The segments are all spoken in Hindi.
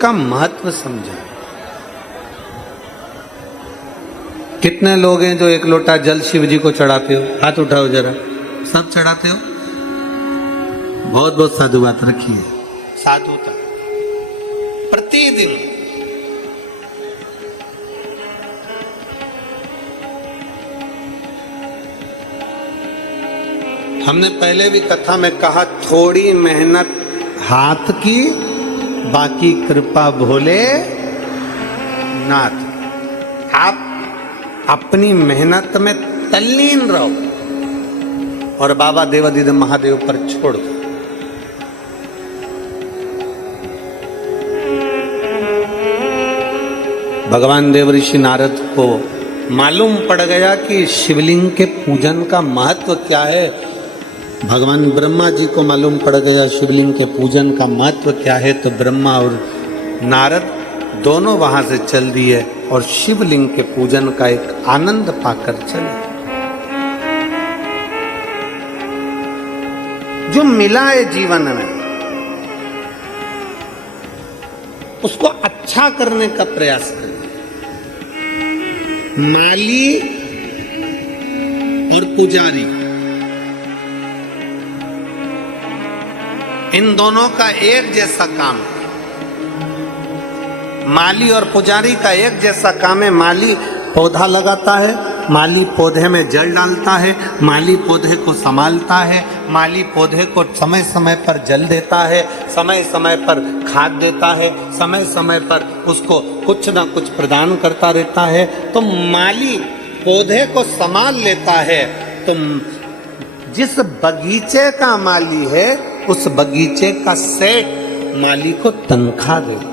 का महत्व समझा। कितने लोग हैं जो एक लोटा जल शिव जी को चढ़ाते हो? हाथ उठाओ जरा। सब चढ़ाते हो? बहुत बहुत साधु बात रखी है। साधुता प्रतिदिन हमने पहले भी कथा में कहा, थोड़ी मेहनत हाथ की, बाकी कृपा भोले नाथ। आप अपनी मेहनत में तल्लीन रहो और बाबा देवाधिदेव महादेव पर छोड़ दो। भगवान देव ऋषि नारद को मालूम पड़ गया कि शिवलिंग के पूजन का महत्व क्या है। भगवान ब्रह्मा जी को मालूम पड़ गया शिवलिंग के पूजन का महत्व क्या है, तो ब्रह्मा और नारद दोनों वहां से चल दिए और शिवलिंग के पूजन का एक आनंद पाकर चले। जो मिला है जीवन में उसको अच्छा करने का प्रयास करें। माली और पुजारी, इन दोनों का एक जैसा काम है। माली और पुजारी का एक जैसा काम है। माली पौधा लगाता है, माली पौधे में जल डालता है, माली पौधे को संभालता है, माली पौधे को समय समय पर जल देता है, समय समय पर खाद देता है, समय समय पर उसको कुछ ना कुछ प्रदान करता रहता है। तो माली पौधे को संभाल लेता है। तो जिस बगीचे का माली है उस बगीचे का सेठ माली को तनख्वाह देता है।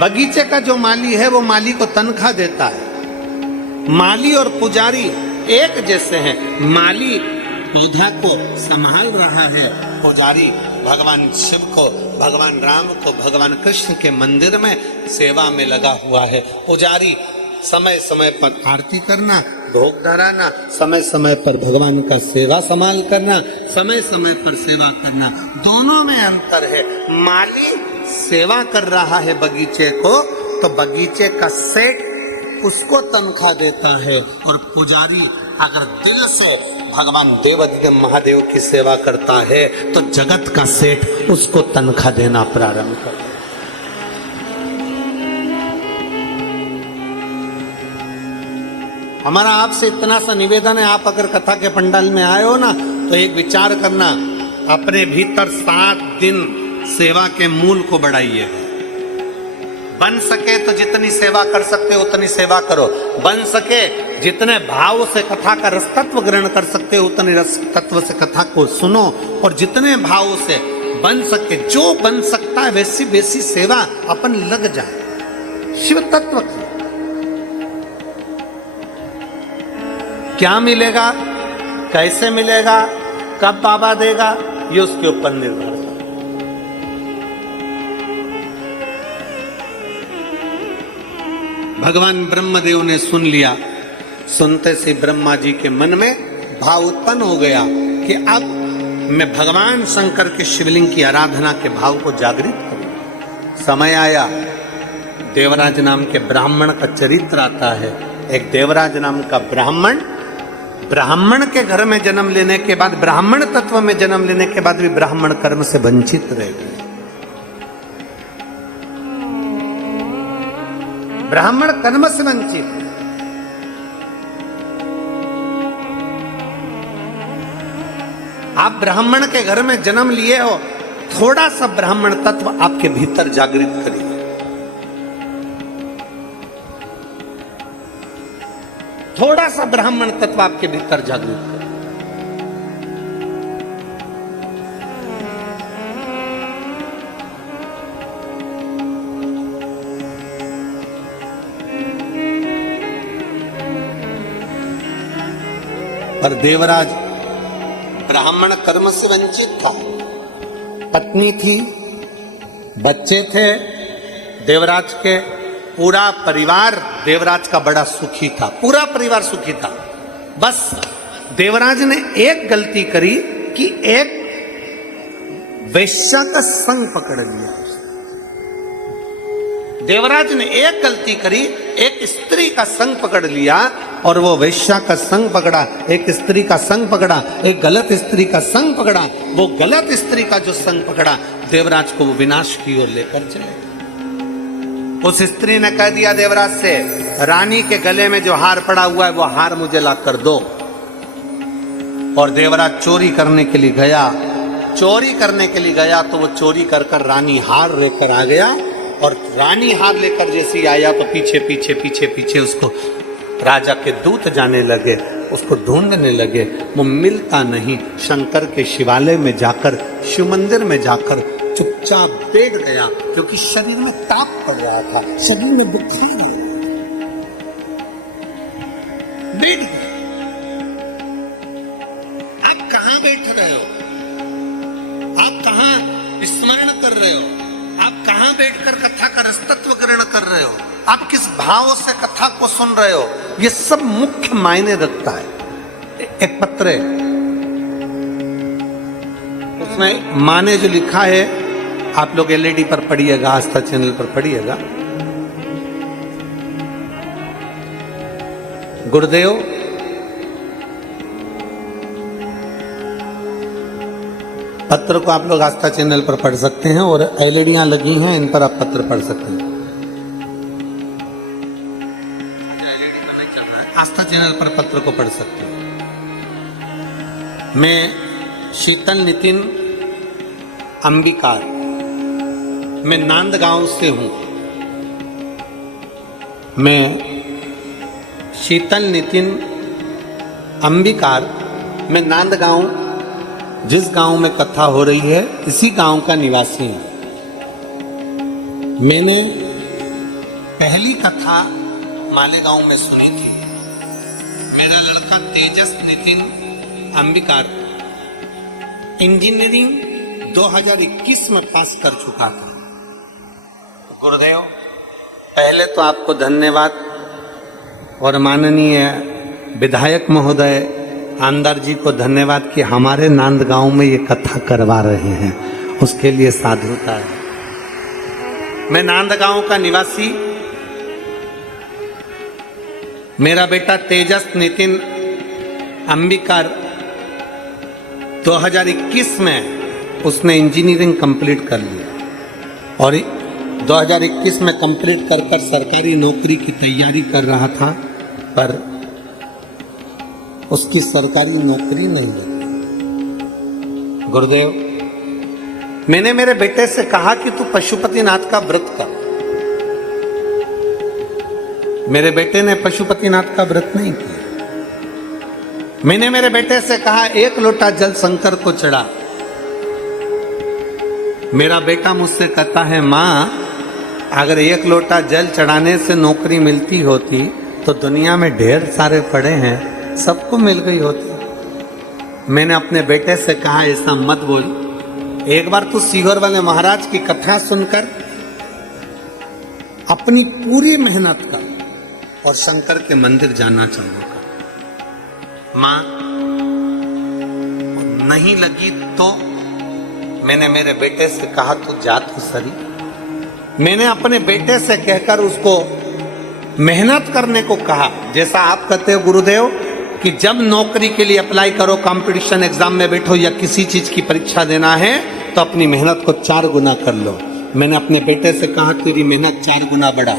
बगीचे का जो माली है वो माली को तनख्वाह देता है। माली और पुजारी एक जैसे हैं। माली पौधा को संभाल रहा है, पुजारी भगवान शिव को, भगवान राम को, भगवान कृष्ण के मंदिर में सेवा में लगा हुआ है। पुजारी समय समय पर आरती करना, भोग धराना, समय समय पर भगवान का सेवा संभाल करना, समय समय पर सेवा करना, दोनों में अंतर है। माली सेवा कर रहा है बगीचे को, तो बगीचे का सेठ उसको तनख्वाह देता है। और पुजारी अगर दिल से भगवान देवाधिदेव महादेव की सेवा करता है तो जगत का सेठ उसको तनख्वाह देना प्रारंभ कर। हमारा आपसे इतना सा निवेदन है, आप अगर कथा के पंडाल में आए हो ना तो एक विचार करना, अपने भीतर 7 दिन सेवा के मूल को बढ़ाइए। बन सके तो जितनी सेवा कर सकते हो उतनी सेवा करो। बन सके जितने भाव से कथा का रस तत्व ग्रहण कर सकते हो उतने रस तत्व से कथा को सुनो। और जितने भाव से बन सके, जो बन सकता है वैसी वैसी सेवा अपन लग जाए। शिव तत्व की क्या मिलेगा, कैसे मिलेगा, कब बाबा देगा, ये उसके ऊपर निर्भर है। भगवान ब्रह्मदेव ने सुन लिया। सुनते से ब्रह्मा जी के मन में भाव उत्पन्न हो गया कि अब मैं भगवान शंकर के शिवलिंग की आराधना के भाव को जागृत करूं। समय आया, देवराज नाम के ब्राह्मण का चरित्र आता है। एक देवराज नाम का ब्राह्मण, ब्राह्मण के घर में जन्म लेने के बाद, ब्राह्मण तत्व में जन्म लेने के बाद भी ब्राह्मण कर्म से वंचित रह गए। ब्राह्मण कर्म से वंचित। आप ब्राह्मण के घर में जन्म लिए हो, थोड़ा सा ब्राह्मण तत्व आपके भीतर जागृत करिए। थोड़ा सा ब्राह्मण तत्व आपके भीतर जागृत करिए। पर देवराज ब्राह्मण कर्म से वंचित था। पत्नी थी, बच्चे थे। देवराज के पूरा परिवार देवराज का बड़ा सुखी था, पूरा परिवार सुखी था। बस देवराज ने एक गलती करी कि एक वेश्या का संग पकड़ लिया। देवराज ने एक गलती करी, एक स्त्री का संग पकड़ लिया और वो वेश्या का संग पकड़ा, एक स्त्री का संग पकड़ा, एक गलत स्त्री का संग पकड़ा। वो गलत स्त्री का जो संग पकड़ा, देवराज को वो विनाश की ओर लेकर चले। उस स्त्री ने कह दिया देवराज से, रानी के गले में जो हार पड़ा हुआ है वो हार मुझे ला कर दो। और देवराज चोरी करने के लिए गया। चोरी करने के लिए गया तो वो चोरी कर कर रानी हार लेकर आ गया। और रानी हार लेकर जैसे ही आया तो पीछे पीछे पीछे पीछे उसको राजा के दूत जाने लगे, उसको ढूंढने लगे। वो मिलता नहीं। शंकर के शिवालय में जाकर, शिव मंदिर में जाकर चुपचाप बैठ गया, क्योंकि शरीर में ताप पड़ रहा था, शरीर में बुखार हो रहा था। बैठ गया। आप कहां बैठ रहे हो? आप कहां स्मरण कर रहे हो? आप कहां बैठकर कथा का रसतत्व ग्रहण कर रहे हो? आप किस भाव से कथा को सुन रहे हो? ये सब मुख्य मायने रखता है। एक पत्र है, उसमें मां ने जो लिखा है, आप लोग एलईडी पर पढ़िएगा, आस्था चैनल पर पढ़िएगा। गुरुदेव पत्र को आप लोग आस्था चैनल पर पढ़ सकते हैं और एलईडियां लगी हैं, इन पर आप पत्र पढ़ सकते हैं। एलईडी पर नहीं चल रहा है, आस्था चैनल पर पत्र को पढ़ सकते हैं। मैं शीतल नितिन अंबिकार, मैं नांदगांव से हूं। मैं शीतल नितिन अंबिकार, मैं नांदगांव, जिस गांव में कथा हो रही है इसी गांव का निवासी हूं। मैंने पहली कथा मालेगांव में सुनी थी। मेरा लड़का तेजस नितिन अंबिकार इंजीनियरिंग 2021 में पास कर चुका था। गुरुदेव, पहले तो आपको धन्यवाद और माननीय विधायक महोदय आमदार जी को धन्यवाद कि हमारे नांदगांव में ये कथा करवा रहे हैं, उसके लिए साधुता है। मैं नांदगांव का निवासी, मेरा बेटा तेजस नितिन अंबिकार 2021 में उसने इंजीनियरिंग कंप्लीट कर लिया और 2021 में कंप्लीट कर कर सरकारी नौकरी की तैयारी कर रहा था, पर उसकी सरकारी नौकरी नहीं लगी। गुरुदेव, मैंने मेरे बेटे से कहा कि तू पशुपतिनाथ का व्रत कर। मेरे बेटे ने पशुपतिनाथ का व्रत नहीं किया। मैंने मेरे बेटे से कहा 1 लोटा जल शंकर को चढ़ा। मेरा बेटा मुझसे कहता है, मां, अगर 1 लोटा जल चढ़ाने से नौकरी मिलती होती तो दुनिया में ढेर सारे पड़े हैं, सबको मिल गई होती। मैंने अपने बेटे से कहा, ऐसा मत बोल, एक बार तू सीहोर वाले महाराज की कथा सुनकर अपनी पूरी मेहनत कर और शंकर के मंदिर जाना चालू कर। मां नहीं लगी तो मैंने मेरे बेटे से कहा, तू जा तो सही। मैंने अपने बेटे से कहकर उसको मेहनत करने को कहा। जैसा आप कहते हो गुरुदेव कि जब नौकरी के लिए अप्लाई करो, कंपटीशन एग्जाम में बैठो या किसी चीज की परीक्षा देना है तो अपनी मेहनत को 4 गुना कर लो। मैंने अपने बेटे से कहा, तेरी मेहनत 4 गुना बढ़ा।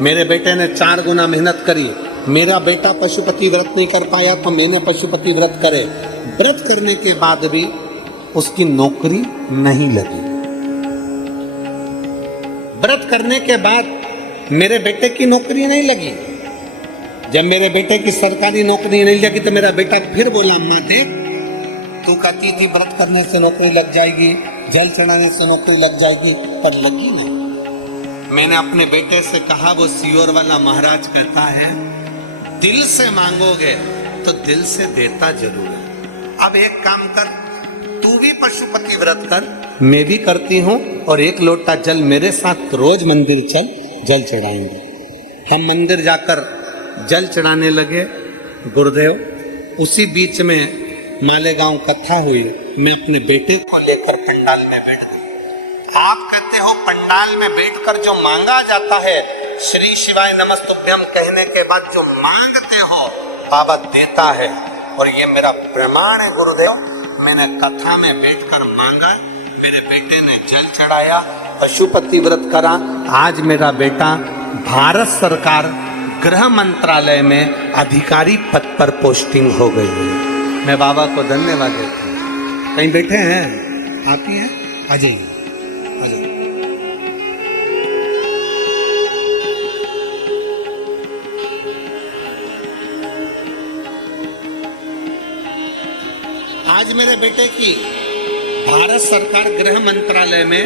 मेरे बेटे ने 4 गुना मेहनत करी। मेरा बेटा पशुपति व्रत नहीं कर पाया तो मैंने पशुपति व्रत करे। व्रत करने के बाद भी उसकी नौकरी नहीं लगी। व्रत करने के बाद मेरे बेटे की नौकरी नहीं लगी। जब मेरे बेटे की सरकारी नौकरी नहीं लगी तो मेरा बेटा फिर बोला, अम्मा देख, तू कहती थी व्रत करने से नौकरी लग जाएगी, जल चढ़ाने से नौकरी लग जाएगी, पर लगी नहीं। मैंने अपने बेटे से कहा, वो सीहोर वाला महाराज कहता है, दिल से मांगोगे तो दिल से देता जरूर है। अब एक काम कर, तू भी पशुपति व्रत कर, मैं भी करती हूँ, और 1 लोटा जल मेरे साथ रोज मंदिर चल, जल चढ़ाएंगे। हम मंदिर जाकर जल चढ़ाने लगे। गुरुदेव, उसी बीच में मालेगांव कथा हुई, मैं अपने बेटे को लेकर पंडाल में बैठ गया। आप कहते हो पंडाल में बैठकर जो मांगा जाता है, श्री शिवाय नमस्तुभ्यम कहने के बाद जो मांगते हो बाबा देता है, और ये मेरा प्रमाण है गुरुदेव। मैंने कथा में बैठकर मांगा, मेरे बेटे ने जल चढ़ाया, पशुपति व्रत करा। आज मेरा बेटा भारत सरकार गृह मंत्रालय में अधिकारी पद पर पोस्टिंग हो गई है। मैं बाबा को धन्यवाद देता हूँ। कहीं बैठे हैं आप ही हैं, आ जाइए आ जाइए। आज मेरे बेटे की भारत सरकार गृह मंत्रालय में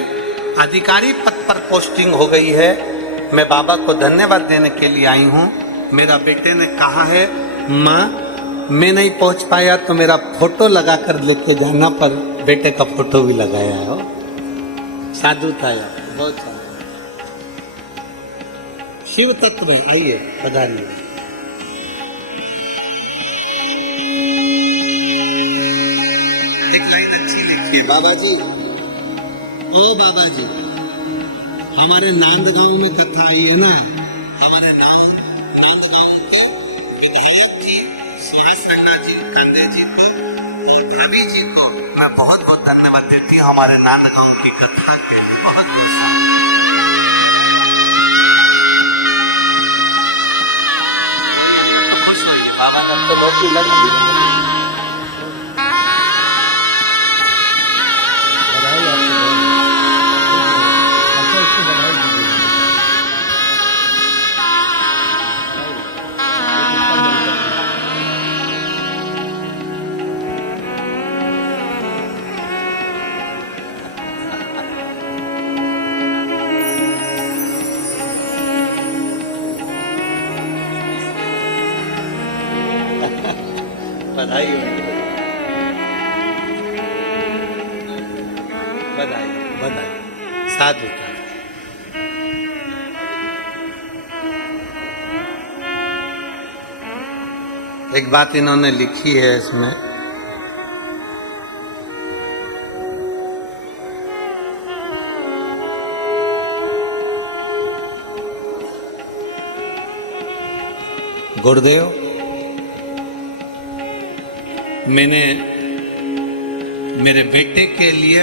अधिकारी पद पर पोस्टिंग हो गई है। मैं बाबा को धन्यवाद देने के लिए आई हूँ। मेरा बेटे ने कहा है, माँ मैं नहीं पहुंच पाया तो मेरा फोटो लगा कर लेके जाना, पर बेटे का फोटो भी लगाया है। साधु था यार, बहुत साधु। शिव तत्व आइए पधारिए। एक लाइन अच्छी लिखिए, बाबा जी, ओ बाबा जी, हमारे नांदगांव में कथा आई है ना, हमारे नांदगांव के विधायक जी सुभाष खन्ना जी, कांदे जी को और भाभी जी को मैं बहुत बहुत धन्यवाद देती हूँ। हमारे नांदगांव की कथा के बहुत खुश हुई। बाबा ने तो नौकरी लगी। बधाई बधाई बधाई, साधु का। एक बात इन्होंने लिखी है इसमें, गुरुदेव मैंने मेरे बेटे के लिए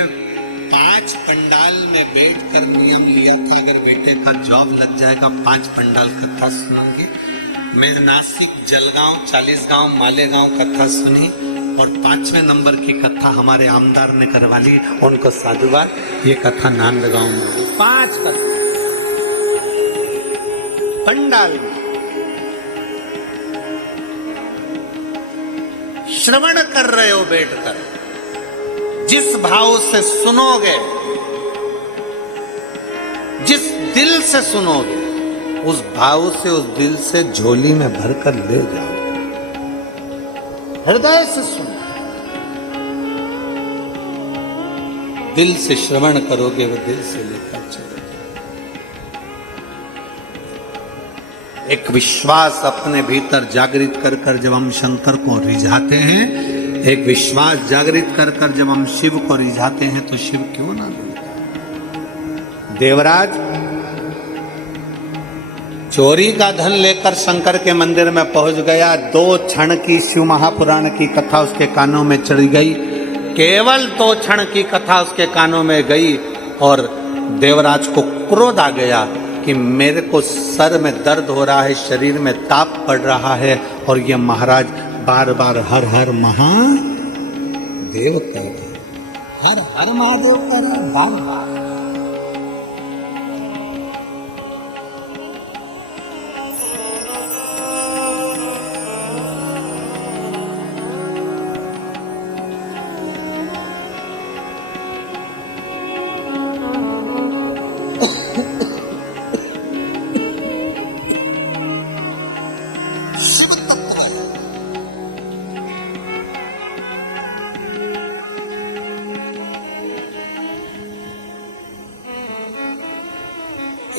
5 पंडाल में बैठकर नियम लिया था, अगर बेटे का जॉब लग जाएगा 5 पंडाल कथा सुनूंगी। मैं नासिक, जलगांव, चालीसगांव, मालेगांव कथा सुनी, और 5वें नंबर की कथा हमारे आमदार ने करवा ली, उनको साधुवाद। ये कथा नांदगांव में 5 कथा पंडाल में श्रवण कर रहे हो बैठकर, जिस भाव से सुनोगे, जिस दिल से सुनोगे, उस भाव से, उस दिल से झोली में भरकर ले जाओ। हृदय से सुनो, दिल से श्रवण करोगे, वो दिल से लेकर चलोगे। एक विश्वास अपने भीतर जागृत कर कर जब हम शंकर को रिझाते हैं, एक विश्वास जागृत कर कर जब हम शिव को रिझाते हैं, तो शिव क्यों ना मिलता। देवराज चोरी का धन लेकर शंकर के मंदिर में पहुंच गया। 2 क्षण की शिव महापुराण की कथा उसके कानों में चढ़ गई, केवल 2 क्षण की कथा उसके कानों में गई, और देवराज को क्रोध आ गया कि मेरे को सर में दर्द हो रहा है, शरीर में ताप पड़ रहा है, और ये महाराज बार बार हर हर महादेव कह रहे, हर हर महादेव कह रहे बार बार।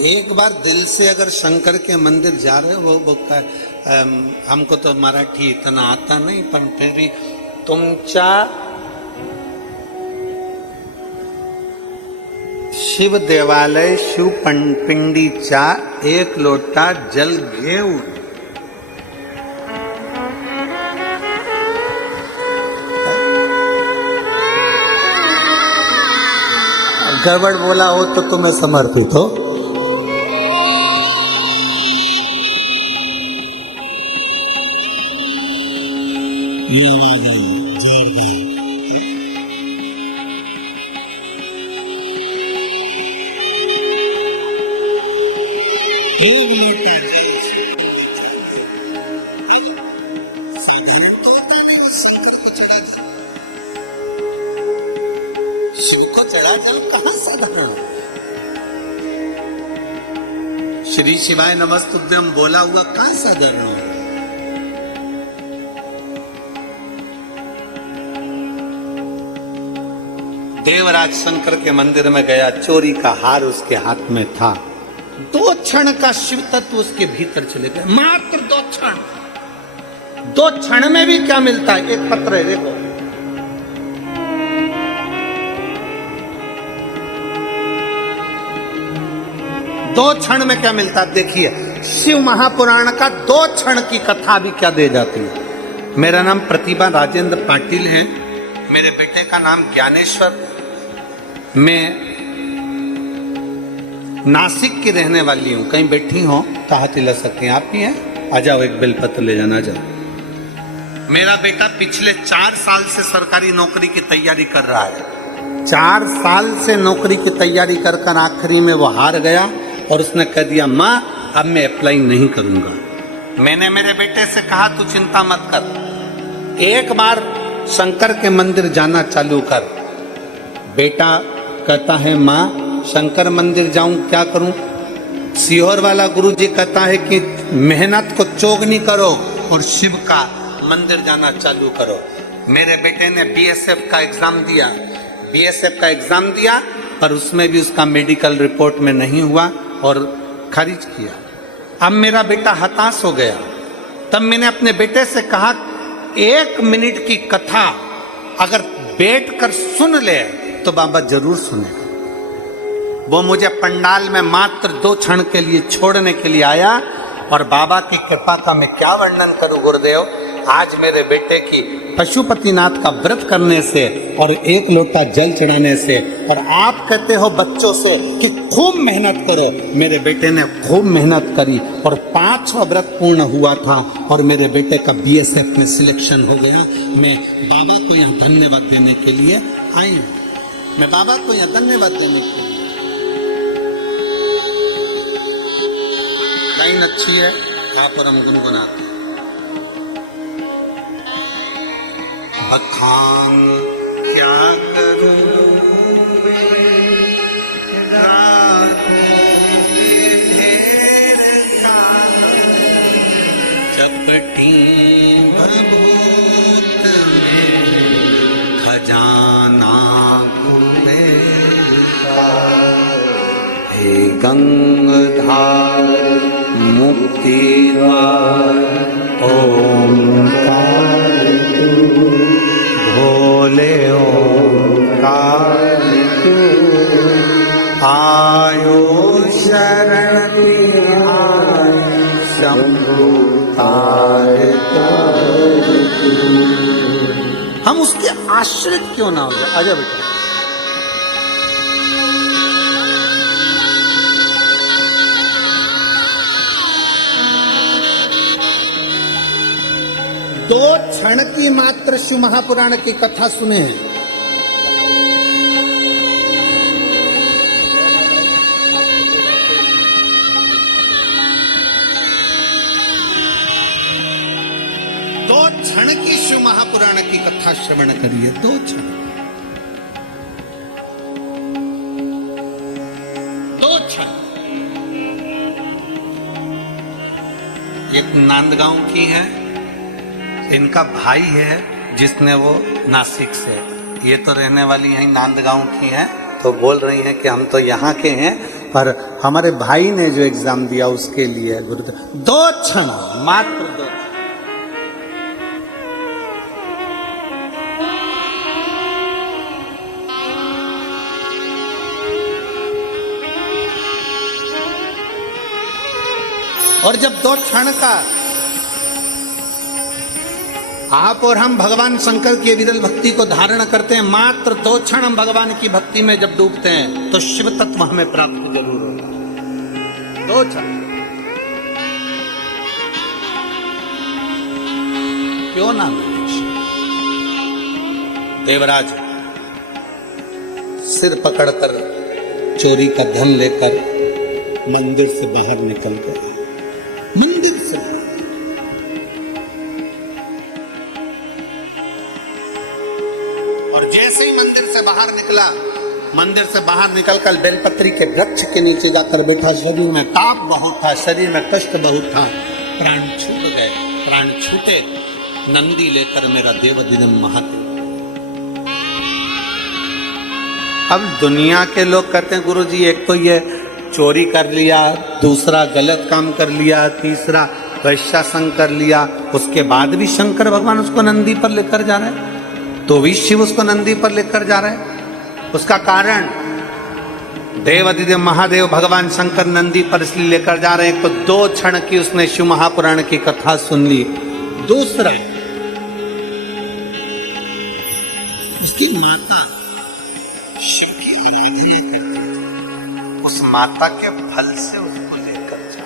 एक बार दिल से अगर शंकर के मंदिर जा रहे हो, वो बोलता है हमको तो मराठी इतना आता नहीं, पण फिर भी तुमच्या शिव देवालय शिव पिंडीचा एक लोटा जल घेऊन गड़बड़ बोला हो तो तुम्हें समर्पित हो। शिव को चढ़ा जल कहां साधारण, श्री शिवाय नमस्तुभ्यम बोला हुआ कहां साधारण हो। देवराज शंकर के मंदिर में गया, चोरी का हार उसके हाथ में था, 2 क्षण का शिव तत्व उसके भीतर चले गए, मात्र 2 क्षण। 2 क्षण में भी क्या मिलता है, एक पत्र है देखो, दो क्षण में क्या मिलता है देखिए। शिव महापुराण का 2 क्षण की कथा भी क्या दे जाती है। मेरा नाम प्रतिभा राजेंद्र पाटिल है, मेरे बेटे का नाम ज्ञानेश्वर, मैं नासिक की रहने वाली हूं। कहीं बैठी हो तो हाथ हिला सकती हैं, आप ही हैं, आ जाओ एक बेलपत्र ले जाना, जाओ। मेरा बेटा पिछले 4 साल से सरकारी नौकरी की तैयारी कर रहा है। 4 साल से नौकरी की तैयारी कर आखिरी में वो हार गया और उसने कह दिया माँ अब मैं अप्लाई नहीं करूंगा। मैंने मेरे बेटे से कहा तू चिंता मत कर, एक बार शंकर के मंदिर जाना चालू कर। बेटा कहता है माँ शंकर मंदिर जाऊं क्या करूं। सीहोर वाला गुरुजी कहता है कि मेहनत को चोगनी करो और शिव का मंदिर जाना चालू करो। मेरे बेटे ने बीएसएफ का एग्जाम दिया, बीएसएफ का एग्जाम दिया पर उसमें भी उसका मेडिकल रिपोर्ट में नहीं हुआ और खारिज किया। अब मेरा बेटा हताश हो गया। तब मैंने अपने बेटे से कहा 1 मिनट की कथा अगर बैठकर सुन ले तो बाबा जरूर सुनेगा। वो मुझे पंडाल में मात्र 2 क्षण के लिए छोड़ने के लिए आया और बाबा की कृपा का मैं क्या वर्णन करूं गुरुदेव। आज मेरे बेटे की पशुपतिनाथ का व्रत करने से और 1 लोटा जल चढ़ाने से, और आप कहते हो बच्चों से कि खूब मेहनत करो, मेरे बेटे ने खूब मेहनत करी और 5वां व्रत पूर्ण हुआ था और मेरे बेटे का बीएसएफ में सिलेक्शन हो गया। मैं बाबा को यहाँ धन्यवाद देने के लिए आई हूँ, मैं बाबा को यहाँ धन्यवाद देने के लिए। लाइन अच्छी है, आप और हम गुनगुनाते हैं। बखान क्या करूं चपटी भभूत में खजाना हे गंगाधार मुक्तिधार ओंकार भोले ओंकार आयो शरण तिहार शंभु तार। हम उसके आश्रित क्यों ना हो जाए। आजा बेटा, दो क्षण की मात्र शिव महापुराण की कथा सुने हैं। दो क्षण की शिव महापुराण की कथा श्रवण करिए। 2 क्षण, 2 क्षण। एक नांदगांव की है, इनका भाई है जिसने वो नासिक से, ये तो रहने वाली यही नांदगांव की हैं, तो बोल रही हैं कि हम तो यहाँ के हैं पर हमारे भाई ने जो एग्जाम दिया उसके लिए गुरुदेव 2 क्षण, मात्र 2 क्षण। और जब 2 क्षण का आप और हम भगवान शंकर की विरल भक्ति को धारण करते हैं, मात्र 2 क्षण हम भगवान की भक्ति में जब डूबते हैं तो शिव तत्व हमें प्राप्त जरूर होगा। 2 क्षण क्यों ना मिले। देवराज सिर पकड़कर चोरी का धन लेकर मंदिर से बाहर निकल गए। मंदिर से जैसे ही मंदिर से बाहर निकला, मंदिर से बाहर निकलकर बेलपत्री के वृक्ष के नीचे जाकर बैठा। शरीर में ताप बहुत था, शरीर में कष्ट बहुत था, प्राण छूट गए। प्राण छूटे, नंदी लेकर मेरा देवदिनम महादेव। अब दुनिया के लोग कहते हैं गुरुजी एक तो ये चोरी कर लिया, दूसरा गलत काम कर लिया, तीसरा वैश्या संग कर लिया, उसके बाद भी शंकर भगवान उसको नंदी पर लेकर जा रहे हैं, तो भी शिव उसको नंदी पर लेकर जा रहे हैं। उसका कारण देवादिदेव महादेव भगवान शंकर नंदी पर इसलिए लेकर जा रहे हैं तो 2 क्षण की उसने शिव महापुराण की कथा सुन ली। दूसरा, उसकी माता शिव की आराधना करती, उस माता के फल से उसको लेकर जा।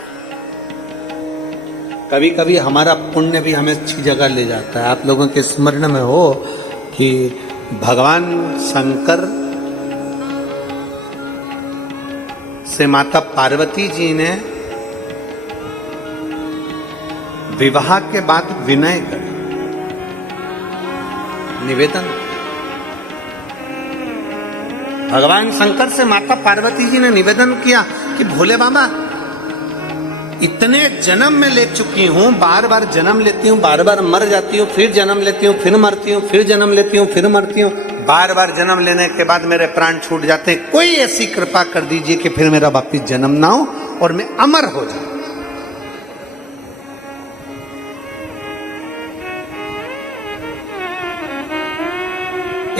कभी कभी हमारा पुण्य भी हमें अच्छी जगह ले जाता है। आप लोगों के स्मरण में हो कि भगवान शंकर से माता पार्वती जी ने विवाह के बाद विनय कर निवेदन। भगवान शंकर से माता पार्वती जी ने निवेदन किया कि भोले बाबा, इतने जन्म में ले चुकी हूं, बार बार जन्म लेती हूं, बार बार मर जाती हूं, फिर जन्म लेती हूं, फिर मरती हूं, फिर जन्म लेती हूं, फिर मरती हूं, बार बार जन्म लेने के बाद मेरे प्राण छूट जाते हैं। कोई ऐसी कृपा कर दीजिए कि फिर मेरा वापिस जन्म ना हो और मैं अमर हो जाऊं।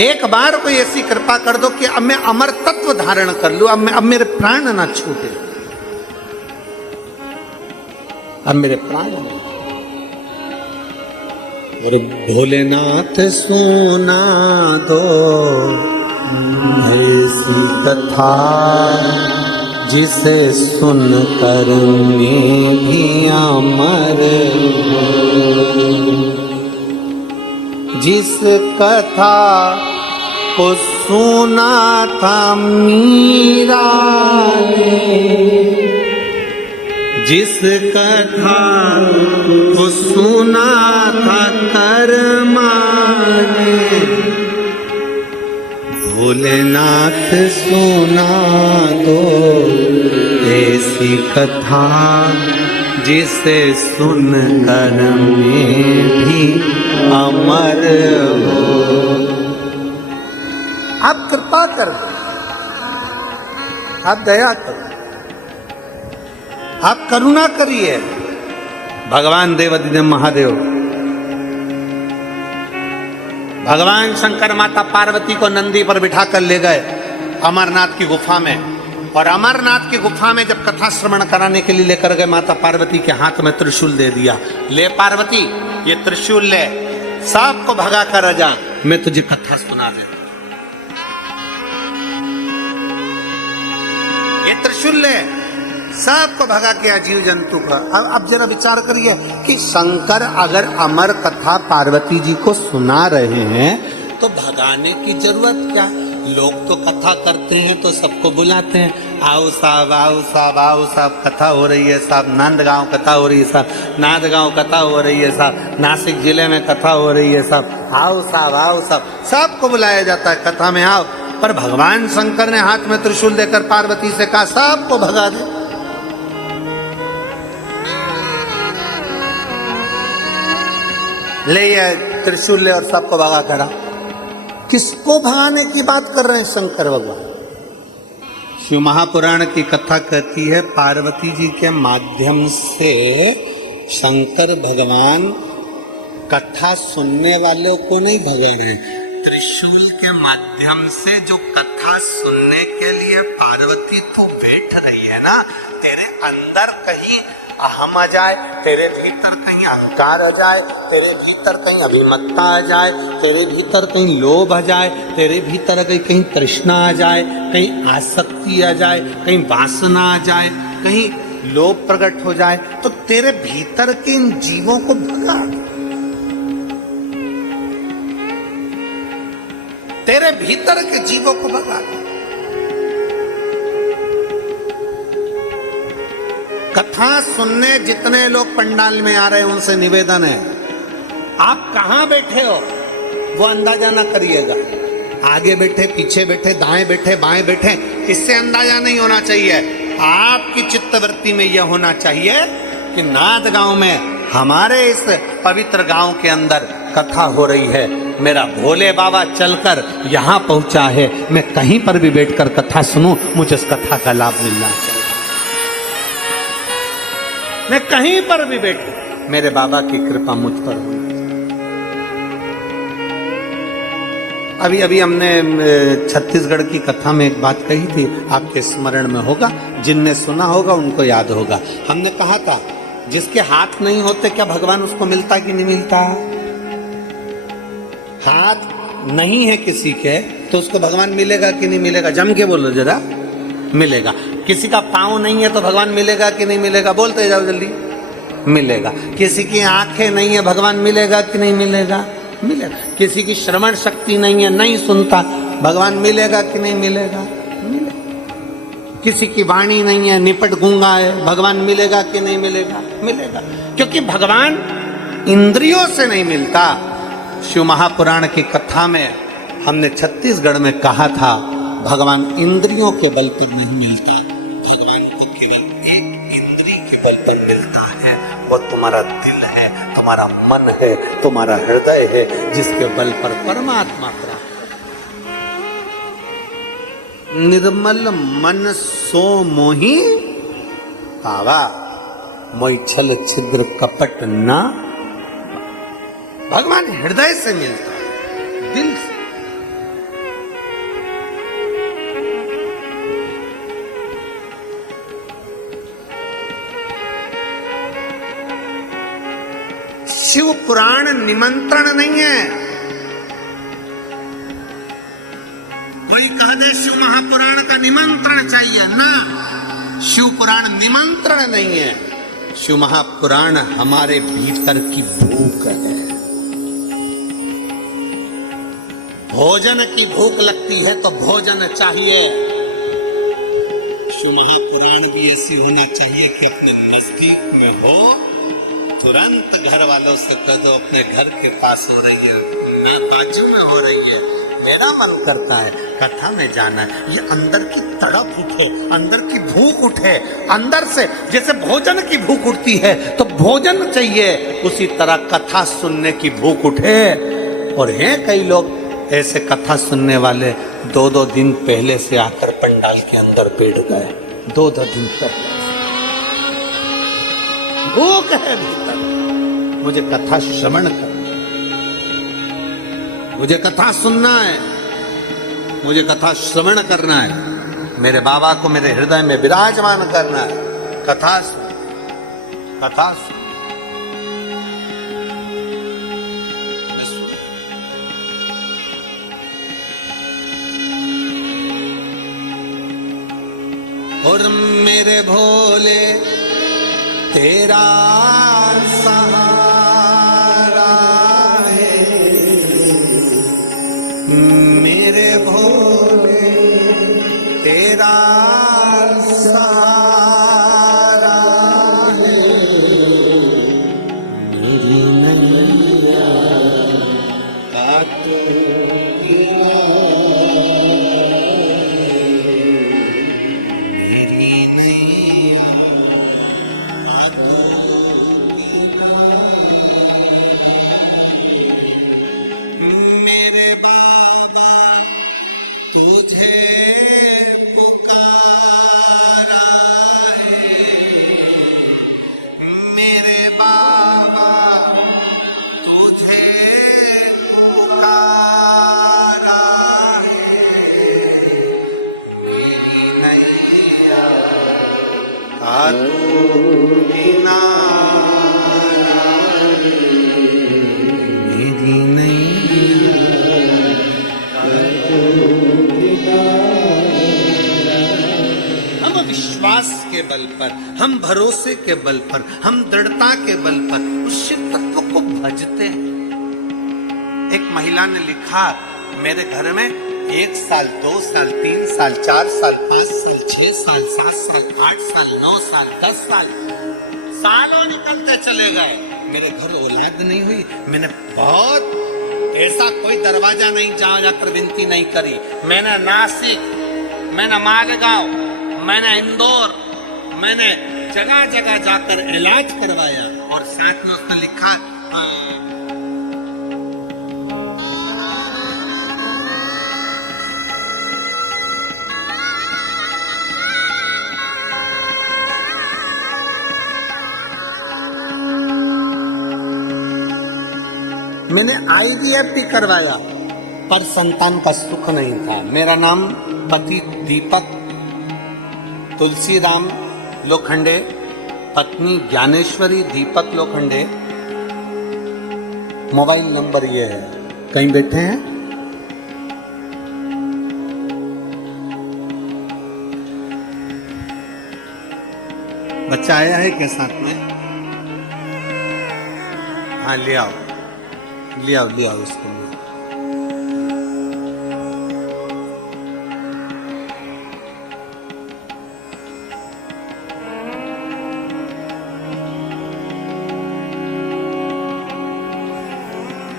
एक बार कोई ऐसी कृपा कर दो कि अब मैं अमर तत्व धारण कर लूं, अब मेरे प्राण ना छूटे, अब मेरे प्राण। और भोलेनाथ सुना दो ऐसी कथा जिसे सुन कर मैं भी अमर हो। जिस कथा को सुना था मीरा ने, जिस कथा को सुना था कर्मा ने, भोलेनाथ सुना दो ऐसी कथा जिसे सुन कर मैं भी अमर हो। आप कृपा कर दो, आप दया करो, आप करुणा करिए। भगवान देवादिदेव महादेव, भगवान शंकर माता पार्वती को नंदी पर बिठाकर ले गए अमरनाथ की गुफा में। और अमरनाथ की गुफा में जब कथा श्रवण कराने के लिए लेकर गए, माता पार्वती के हाथ में त्रिशूल दे दिया। ले पार्वती, ये त्रिशूल ले, सबको भगा कर जा, मैं तुझे कथा सुना देता। ये त्रिशूल ले, सबको भगा के जीव जंतु का। अब जरा विचार करिए कि शंकर अगर अमर कथा पार्वती जी को सुना रहे हैं तो भगाने की जरूरत क्या? लोग तो कथा करते हैं तो सबको बुलाते हैं, आओ साहब, आओ साहब, आओ साहब, कथा हो रही है साहब, नांदगांव कथा हो रही है साहब, नांदगांव कथा हो रही है साहब, नासिक जिले में कथा हो रही है साहब, आओ साहब, आओ साहब, सबको बुलाया जाता है कथा में आओ। पर भगवान शंकर ने हाथ में त्रिशूल देकर पार्वती से कहा सबको भगा दे। ले त्रिशूल ले और सबको भगा करा। किसको भगाने की बात कर रहे हैं शंकर भगवान? शिव महापुराण की कथा कहती है पार्वती जी के माध्यम से शंकर भगवान कथा सुनने वालों को नहीं भगा रहे, त्रिशूल के माध्यम से जो कथा सुनने के लिए पार्वती तो बैठ रही है ना, तेरे अंदर कहीं अहम आ जाए, तेरे भीतर कहीं अहंकार आ जाए, तेरे भीतर कहीं अभिमत्ता आ जाए, तेरे भीतर कहीं लोभ आ जाए, तेरे भीतर कहीं तृष्णा आ जाए, कहीं आसक्ति आ जाए, कहीं वासना आ जाए, कहीं लोभ प्रकट हो जाए, तो तेरे भीतर के इन जीवों को भगा, तेरे भीतर के जीवों को भगा। कथा सुनने जितने लोग पंडाल में आ रहे हैं उनसे निवेदन है, आप कहां बैठे हो वो अंदाजा ना करिएगा, आगे बैठे, पीछे बैठे, दाएं बैठे, बाएं बैठे, इससे अंदाजा नहीं होना चाहिए। आपकी चित्तवृत्ति में यह होना चाहिए कि नाद गांव में, हमारे इस पवित्र गांव के अंदर कथा हो रही है, मेरा भोले बाबा चलकर यहां पहुंचा है, मैं कहीं पर भी बैठकर कथा सुनूं, मुझे इस कथा का लाभ मिलना चाहिए। मैं कहीं पर भी बैठूं, मेरे बाबा की कृपा मुझ पर हो। अभी हमने छत्तीसगढ़ की कथा में एक बात कही थी, आपके स्मरण में होगा, जिनने सुना होगा उनको याद होगा। हमने कहा था जिसके हाथ नहीं होते क्या भगवान उसको मिलता कि नहीं मिलता? हाथ नहीं है किसी के तो उसको भगवान मिलेगा कि नहीं मिलेगा? जम के बोलो जरा, मिलेगा। किसी का पाँव नहीं है तो भगवान मिलेगा कि नहीं मिलेगा? बोलते जाओ जल्दी, मिलेगा। किसी की आंखें नहीं है, भगवान मिलेगा कि नहीं मिलेगा? मिलेगा। किसी की श्रवण शक्ति नहीं है, नहीं सुनता, भगवान मिलेगा कि नहीं मिलेगा? मिलेगा। किसी की वाणी नहीं है, निपट गूंगा है, भगवान मिलेगा कि नहीं मिलेगा? मिलेगा। क्योंकि भगवान इंद्रियों से नहीं मिलता। शिव महापुराण की कथा में हमने छत्तीसगढ़ में कहा था भगवान इंद्रियों के बल पर नहीं मिलता, भगवान को केवल एक इंद्री के बल पर मिलता है, वो तुम्हारा दिल है, तुम्हारा मन है, तुम्हारा हृदय है, जिसके बल पर परमात्मा प्राप्त। निर्मल मन सो मोही पावा, मोई छल छिद्र कपट ना। भगवान हृदय से मिलता है, दिल से। शिव पुराण निमंत्रण नहीं है। कोई कह दे शिव महापुराण का निमंत्रण चाहिए ना, शिव पुराण निमंत्रण नहीं है। शिव महापुराण हमारे भीतर की भूख है। भोजन की भूख लगती है तो भोजन चाहिए। शिव महापुराण भी ऐसी होना चाहिए कि अपने नजदीक में हो, तुरंत घर वालों से कह दो अपने घर के पास हो रही है, मैं बाजू में हो रही है, मेरा मन करता है कथा में जाना है। ये अंदर की तड़प उठे, अंदर की भूख उठे, अंदर से जैसे भोजन की भूख उठती है तो भोजन चाहिए, उसी तरह कथा सुनने की भूख उठे। और हैं कई लोग ऐसे कथा सुनने वाले, 2-2 दिन पहले से आकर पंडाल के अंदर बैठ गए, 2-2 दिन पहले। भूख है भीतर, मुझे कथा श्रवण करना, मुझे कथा सुनना है, मुझे कथा श्रवण करना है, मेरे बाबा को मेरे हृदय में विराजमान करना है। कथा कथा और मेरे भोले तेरा सहारा है, मेरे भोले तेरा सहारा है, मेरी नैया का तू मेरी नैया मेरे बाबा तुझे पुकार के बल पर, हम भरोसे के बल पर, हम दृढ़ता के बल पर उस शिव तत्व को भजते हैं। एक महिला ने लिखा, मेरे घर में 1 साल, 2 साल, 3 साल, 4 साल, 5 साल, 6 साल, 7 साल, 8 साल, 9 साल, 10 साल, सालों निकलते चले गए, मेरे घर औलाद नहीं हुई। मैंने बहुत ऐसा कोई दरवाजा नहीं जहां जाकर विनती नहीं करी। मैंने नासिक, मैंने मालेगांव, मैंने इंदौर, मैंने जगह जगह जाकर इलाज करवाया और साथ में उसने लिखा मैंने IVF भी करवाया पर संतान का सुख नहीं था। मेरा नाम पति दीपक तुलसीराम लोखंडे, पत्नी ज्ञानेश्वरी दीपक लोखंडे। मोबाइल नंबर ये है, कहीं बैठे हैं? बच्चा आया है क्या साथ में? हाँ ले आओ, ले आओ, ले आओ उसको।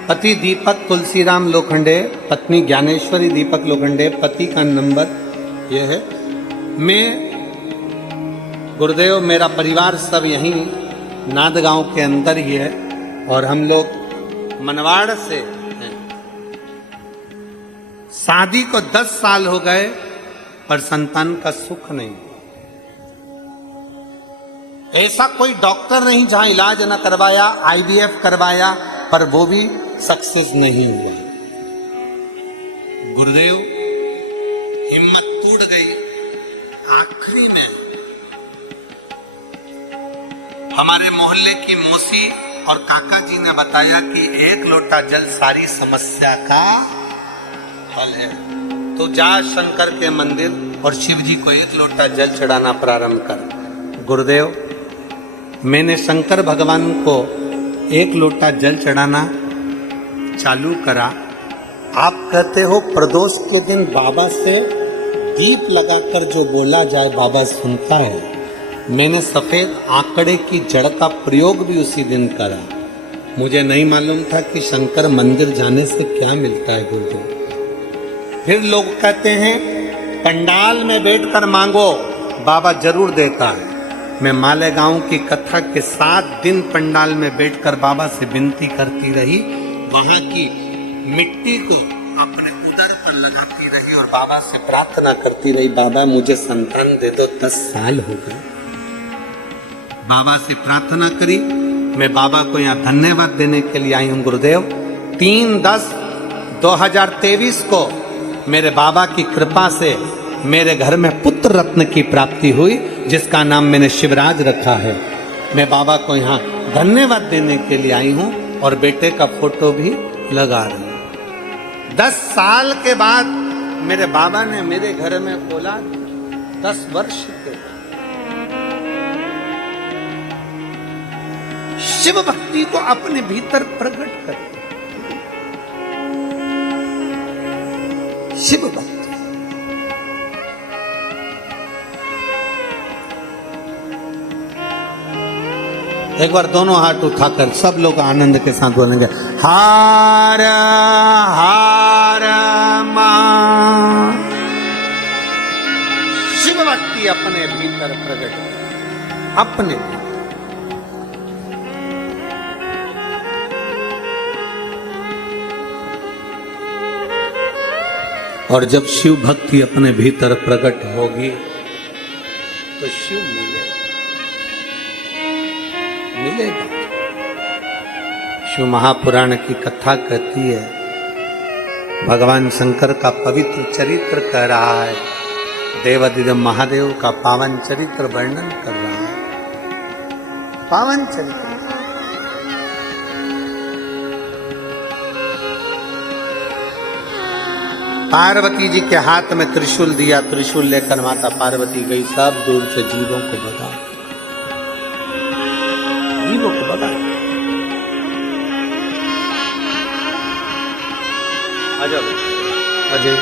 पति दीपक तुलसीराम लोखंडे, पत्नी ज्ञानेश्वरी दीपक लोखंडे। पति का नंबर यह है। मैं गुरुदेव, मेरा परिवार सब यहीं नादगांव के अंदर ही है और हम लोग मनवाड़ से हैं। शादी को 10 साल हो गए पर संतान का सुख नहीं। ऐसा कोई डॉक्टर नहीं जहां इलाज न करवाया, IVF करवाया पर वो भी सक्सेस नहीं हुआ। गुरुदेव हिम्मत टूट गई। आखिरी में हमारे मोहल्ले की मौसी और काका जी ने बताया कि 1 लोटा जल सारी समस्या का हल है। तो जा शंकर के मंदिर और शिव जी को 1 लोटा जल चढ़ाना प्रारंभ कर। गुरुदेव, मैंने शंकर भगवान को 1 लोटा जल चढ़ाना चालू करा। आप कहते हो प्रदोष के दिन बाबा से दीप लगाकर जो बोला जाए बाबा सुनता है। मैंने सफेद आंकड़े की जड़ का प्रयोग भी उसी दिन करा। मुझे नहीं मालूम था कि शंकर मंदिर जाने से क्या मिलता है गुरुदेव। फिर लोग कहते हैं पंडाल में बैठकर मांगो, बाबा जरूर देता है। मैं मालेगांव की कथा के 7 दिन पंडाल में बैठकर बाबा से विनती करती रही। वहां की मिट्टी को अपने उदर पर लगाती रही और बाबा से प्रार्थना करती रही, बाबा मुझे संतान दे दो। 10 साल हो गए। बाबा से प्रार्थना करी। मैं बाबा को यहाँ धन्यवाद देने के लिए आई हूँ गुरुदेव। 3/10/2023 को मेरे बाबा की कृपा से मेरे घर में पुत्र रत्न की प्राप्ति हुई, जिसका नाम मैंने शिवराज रखा है। मैं बाबा को यहाँ धन्यवाद देने के लिए आई हूँ और बेटे का फोटो भी लगा रही हूँ। 10 साल के बाद मेरे बाबा ने मेरे घर में बोला, 10 वर्ष के बाद शिव भक्ति को अपने भीतर प्रकट कर। शिव भक्ति एक बार दोनों हाथ उठाकर सब लोग आनंद के साथ बोलेंगे, हार हार मां। शिव भक्ति अपने भीतर प्रकट कर, अपने भीतर। और जब शिव भक्ति अपने भीतर प्रकट होगी तो शिव मिलेगा। शिव महापुराण की कथा कहती है, भगवान शंकर का पवित्र चरित्र कह रहा है, देवादिदेव महादेव का पावन चरित्र वर्णन कर रहा है। पावन चरित्र पार्वती जी के हाथ में त्रिशूल दिया, त्रिशूल लेकर माता पार्वती गई, सब दूर से जीवों को भगा, जीवों को भगा। अजय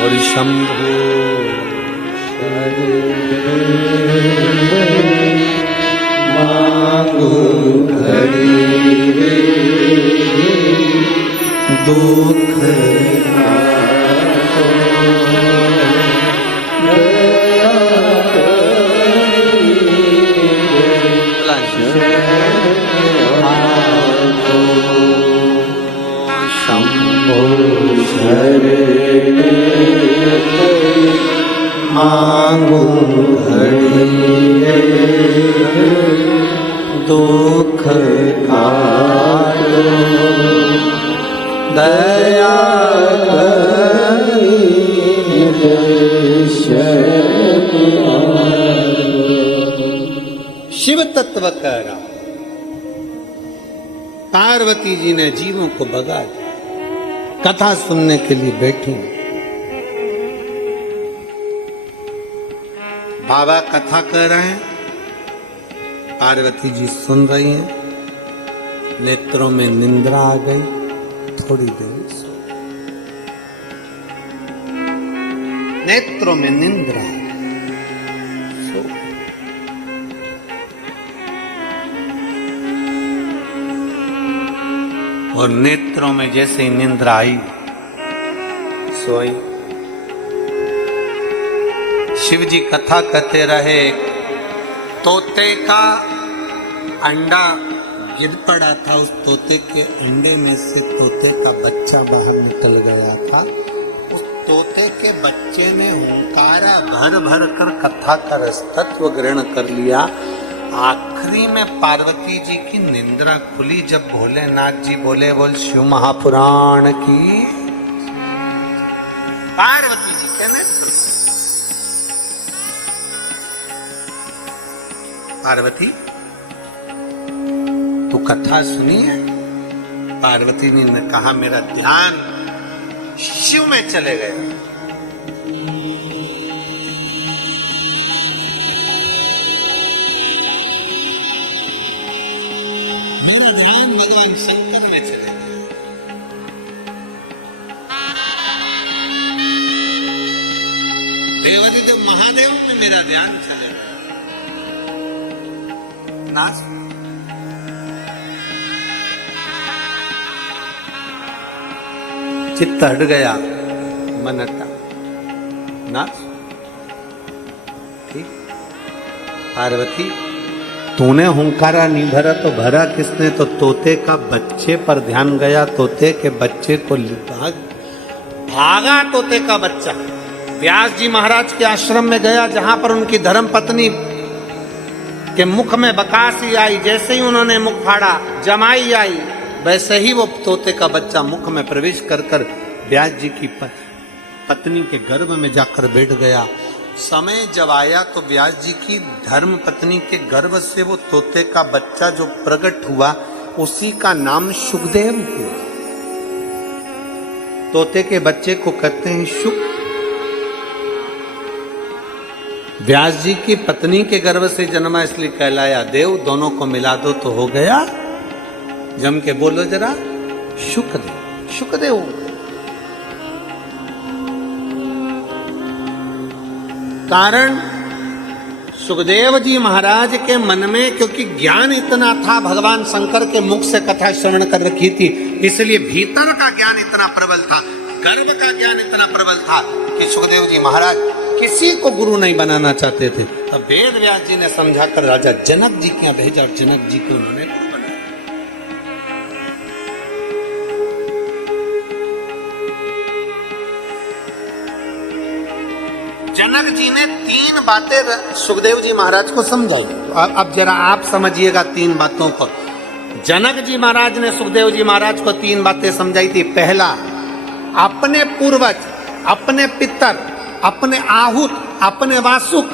और शंभो मांगो घड़ी रे दुख शंभो मांगो घड़ी दुख काटो दया शिव तत्व कह रहा। पार्वती जी ने जीवों को भगा दिया, कथा सुनने के लिए बैठी। बाबा कथा कर रहे हैं, पार्वती जी सुन रही हैं, नेत्रों में निंद्रा आ गई, थोड़ी देर सो, नेत्रों में निंद्रा सो। और नेत्रों में जैसे ही निंद्रा आई, सोई। शिव जी कथा कहते रहे, तोते का अंडा गिर पड़ा था, उस तोते के अंडे में से तोते का बच्चा बाहर निकल गया था। उस तोते के बच्चे ने हुंकारा भर भर कर कथा का रसतत्व ग्रहण कर लिया। आखिरी में पार्वती जी की निंद्रा खुली जब भोलेनाथ जी बोले, बोल शिव महापुराण की। पार्वती जी कहने, पार्वती तू कथा सुनी है? पार्वती ने कहा, मेरा ध्यान शिव में चले गया। मेरा ध्यान भगवान शंकर में चले गया। देवादिदेव महादेव में मेरा ध्यान चले गया। नाच चित्त हट गया, मन हटा, नाच ठीक। पार्वती तूने हुंकारा नहीं भरा तो भरा किसने? तो तोते का बच्चे पर ध्यान गया, तोते के बच्चे को भागा तोते का बच्चा। व्यास जी महाराज के आश्रम में गया, जहां पर उनकी धर्म पत्नी के मुख में बकासी आई। जैसे ही उन्होंने मुख फाड़ा, जमाई आई, वैसे ही वो तोते का बच्चा मुख में प्रवेश कर कर व्यास जी की पत्नी के गर्भ में जाकर बैठ गया। समय जब आया तो व्यास जी की धर्म पत्नी के गर्भ से वो तोते का बच्चा जो प्रकट हुआ, उसी का नाम शुकदेव हुआ। तोते के बच्चे को कहते हैं शुक। व्यास जी की पत्नी के गर्भ से जन्मा इसलिए कहलाया देव। दोनों को मिला दो तो हो गया, जम के बोलो जरा, शुकदेव। शुकदेव कारण सुखदेव जी महाराज के मन में क्योंकि ज्ञान इतना था, भगवान शंकर के मुख से कथा श्रवण कर रखी थी, इसलिए भीतर का ज्ञान इतना प्रबल था, गर्भ का ज्ञान इतना प्रबल था कि सुखदेव जी महाराज किसी को गुरु नहीं बनाना चाहते थे। तब वेद व्यास जी ने समझाकर राजा जनक जी के यहाँ भेजा और जनक जी को उन्होंने गुरु बनाया। जनक जी ने 3 बातें सुखदेव जी महाराज को समझाई। अब जरा आप समझिएगा 3 बातों को। जनक जी महाराज ने सुखदेव जी महाराज को 3 बातें समझाई थी। पहला, अपने पूर्वज, अपने पितर, अपने आहूत, अपने वासुक,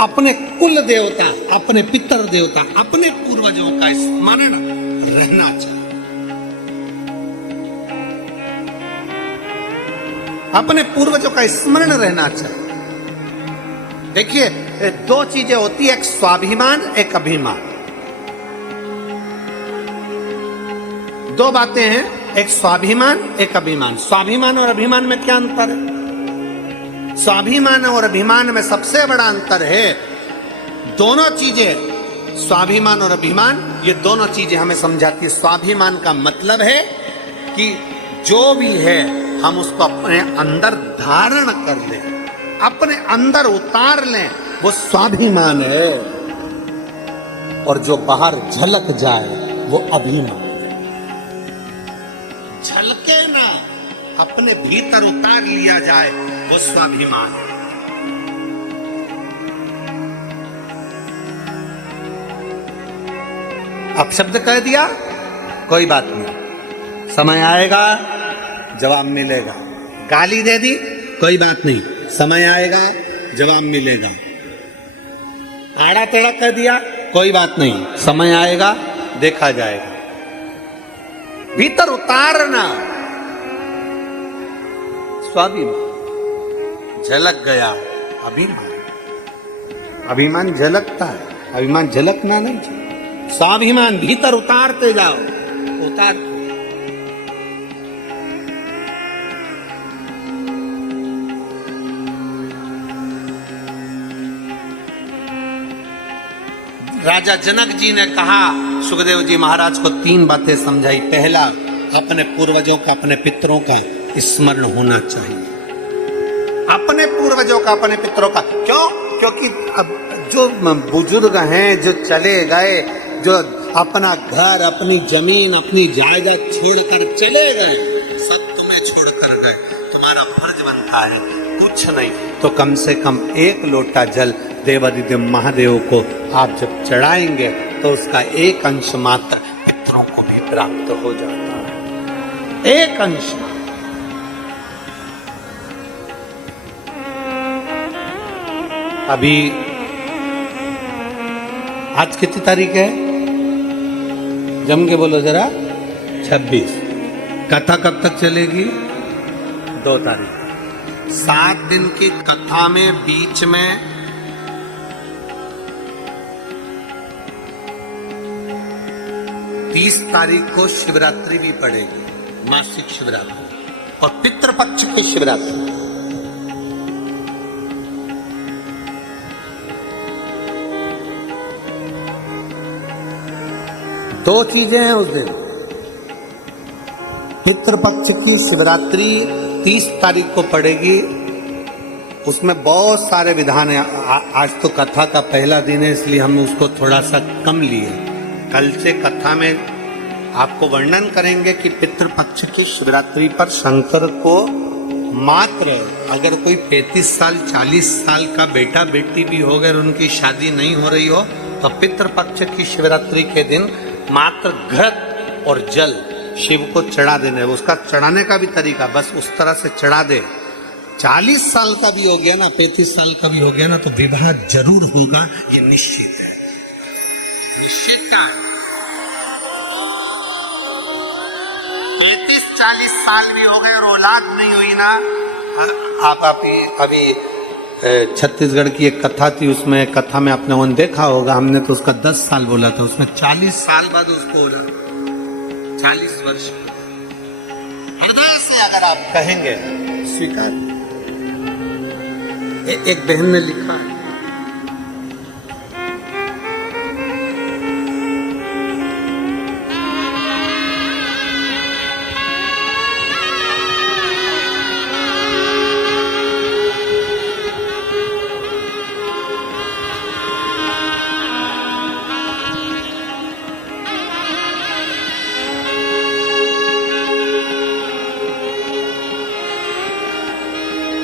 अपने कुल देवता, अपने पितर देवता, अपने पूर्वजों का स्मरण रहना चाहिए। अपने पूर्वजों का स्मरण रहना चाहिए। देखिए 2 चीजें होती है, एक स्वाभिमान, एक अभिमान। 2 बातें हैं, एक स्वाभिमान, एक अभिमान। स्वाभिमान और अभिमान में क्या अंतर है? स्वाभिमान और अभिमान में सबसे बड़ा अंतर है, दोनों चीजें, स्वाभिमान और अभिमान, ये दोनों चीजें हमें समझाती है। स्वाभिमान का मतलब है कि जो भी है हम उसको अपने अंदर धारण कर लें, अपने अंदर उतार लें, वो स्वाभिमान है। और जो बाहर झलक जाए वो अभिमान है। झलके ना, अपने भीतर उतार लिया जाए वो स्वाभिमान है। अब शब्द कह दिया, कोई बात नहीं, समय आएगा जवाब मिलेगा। गाली दे दी, कोई बात नहीं, समय आएगा जवाब मिलेगा। आड़ा टेढ़ा कह दिया, कोई बात नहीं, समय आएगा देखा जाएगा। भीतर उतारना स्वाभिमान। झलक गया अभिमान। अभिमान झलकता है, अभिमान झलकना नहीं चाहिए। स्वाभिमान भीतर उतारते जाओ, उतार। राजा जनक जी ने कहा सुखदेव जी महाराज को 3 बातें समझाई। पहला, अपने पूर्वजों का, अपने पितरों का स्मरण होना चाहिए। अपने पूर्वजों का, अपने पितरों का। क्यों? क्योंकि अब जो बुजुर्ग हैं, जो चले गए, जो अपना घर, अपनी जमीन, अपनी जायदाद छोड़कर चले गए, सब तुम्हें छोड़कर गए, तुम्हारा फर्ज बनता है कुछ नहीं तो कम से कम 1 लोटा जल देवादिदेव महादेव को आप जब चढ़ाएंगे तो उसका 1 अंश मात्र पितरों को भी प्राप्त हो जाता है। 1 अंश। अभी आज कितनी तारीख है? जम के बोलो जरा। 26। कथा कब तक चलेगी? 2 तारीख। 7 दिन की कथा में बीच में 30 तारीख को शिवरात्रि भी पड़ेगी, मासिक शिवरात्रि, और पितृपक्ष की शिवरात्रि। दो चीजें हैं उस दिन। पितृपक्ष की शिवरात्रि 30 तारीख को पड़ेगी, उसमें बहुत सारे विधान है। आज तो कथा का पहला दिन है इसलिए हम उसको थोड़ा सा कम लिए। कल से कथा में आपको वर्णन करेंगे कि पितृपक्ष की शिवरात्रि पर शंकर को मात्र अगर कोई 35 साल 40 साल का बेटा बेटी भी हो गए और उनकी शादी नहीं हो रही हो तो पितृपक्ष की शिवरात्रि के दिन मात्र घृत और जल शिव को चढ़ा देना है। उसका चढ़ाने का भी तरीका बस उस तरह से चढ़ा दे। 40 साल का भी हो गया ना, 35 साल का भी हो गया ना, तो विवाह जरूर होगा, ये निश्चित है। निश्चित का 35-40 साल भी हो गए और औलाद नहीं हुई ना। आप अभी छत्तीसगढ़ की एक कथा थी, उसमें कथा में आपने उन देखा होगा, हमने तो उसका 10 साल बोला था, उसमें 40 साल बाद उसको 40 वर्ष। हृदय से अगर आप कहेंगे स्वीकार, एक बहन ने लिखा है,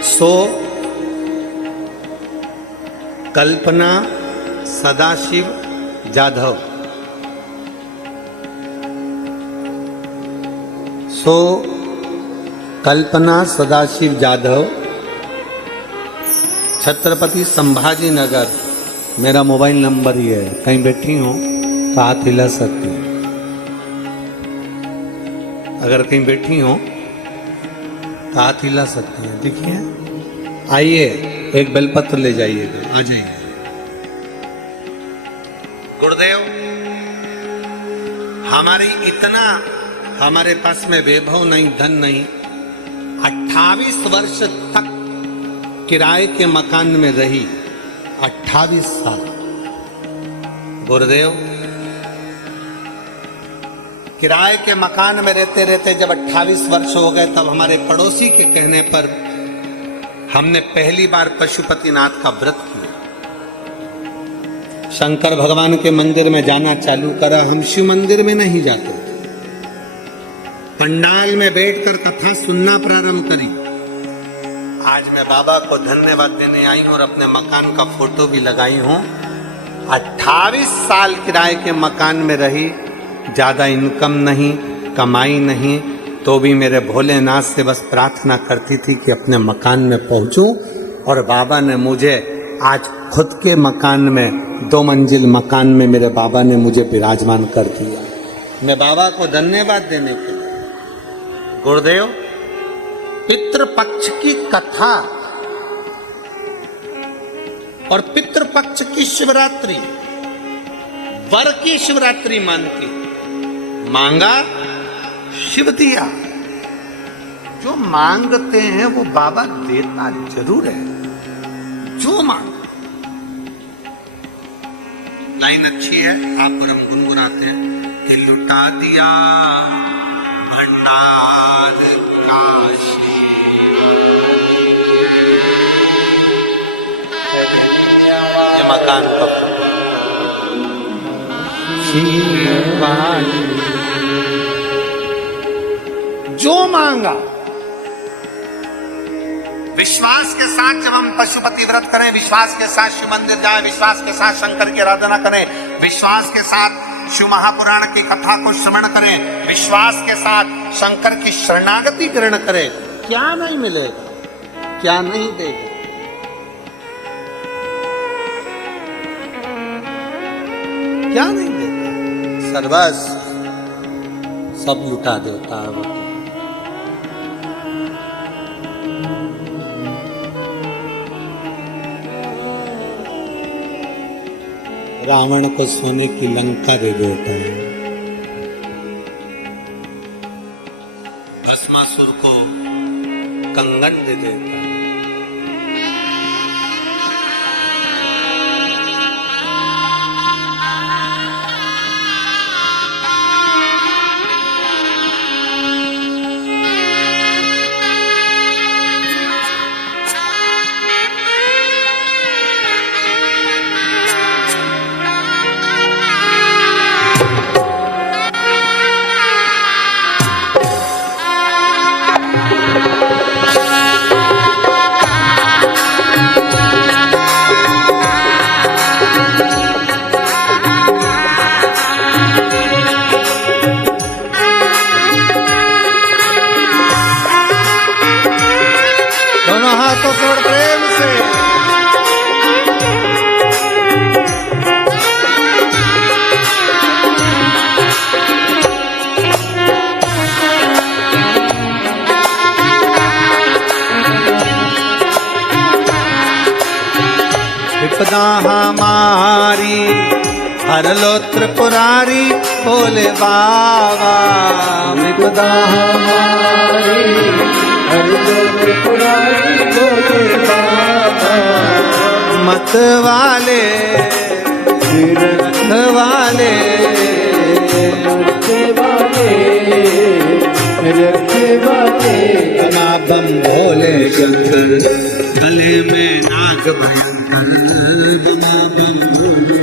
सो कल्पना सदाशिव जाधव, सो कल्पना सदाशिव जाधव, छत्रपति संभाजी नगर, मेरा मोबाइल नंबर ही है, कहीं बैठी हो तो हाथ हिला सकती है, अगर कहीं बैठी हो तो हाथ हिला सकती है। देखिए, आइए एक बेलपत्र ले जाइएगा, आ जाइए। गुरुदेव, हमारे पास में वैभव नहीं, धन नहीं, 28 वर्ष तक किराए के मकान में रही, 28 साल। गुरुदेव, किराए के मकान में रहते रहते जब 28 वर्ष हो गए, तब हमारे पड़ोसी के कहने पर हमने पहली बार पशुपतिनाथ का व्रत किया। शंकर भगवान के मंदिर में जाना चालू करा। हम शिव मंदिर में नहीं जाते थे, पंडाल में बैठकर कथा सुनना प्रारंभ करी। आज मैं बाबा को धन्यवाद देने आई हूं और अपने मकान का फोटो भी लगाई हूं। 28 साल किराए के मकान में रही, ज्यादा इनकम नहीं, कमाई नहीं, तो भी मेरे भोलेनाथ से बस प्रार्थना करती थी कि अपने मकान में पहुंचूं, और बाबा ने मुझे आज खुद के मकान में, 2 मंजिल मकान में मेरे बाबा ने मुझे विराजमान कर दिया। मैं बाबा को धन्यवाद देने के लिए, गुरुदेव, पितृपक्ष की कथा और पितृपक्ष की शिवरात्रि वर की शिवरात्रि मानती, मांगा शिव दिया। जो मांगते हैं वो बाबा देता जरूर है, जो मांग। लाइन अच्छी है, आप और हम गुनगुनाते हैं कि लुटा दिया भंडार काशी, ये मकान का जो मांगा। विश्वास के साथ जब हम पशुपति व्रत करें, विश्वास के साथ शिव मंदिर जाएं, विश्वास के साथ शंकर की आराधना करें, विश्वास के साथ शिव महापुराण की कथा को श्रवण करें, विश्वास के साथ शंकर की शरणागति ग्रहण करें, क्या नहीं मिलेगा, क्या नहीं देगा। क्या नहीं देगा, सर्वस्व सब लुटा देता है। रावण को सोने की लंका दे देता है, भस्मासुर को कंगन दे देता है। प्रेम से विपदा हमारी हर लो त्रिपुरारी, बोले बाबा। विपदा हमारी हर लो त्रिपुरारी, बोले बाबा। वाले रखवाले बमा बम भोले शंकर गले में नाग भयंकर बमा बम भोले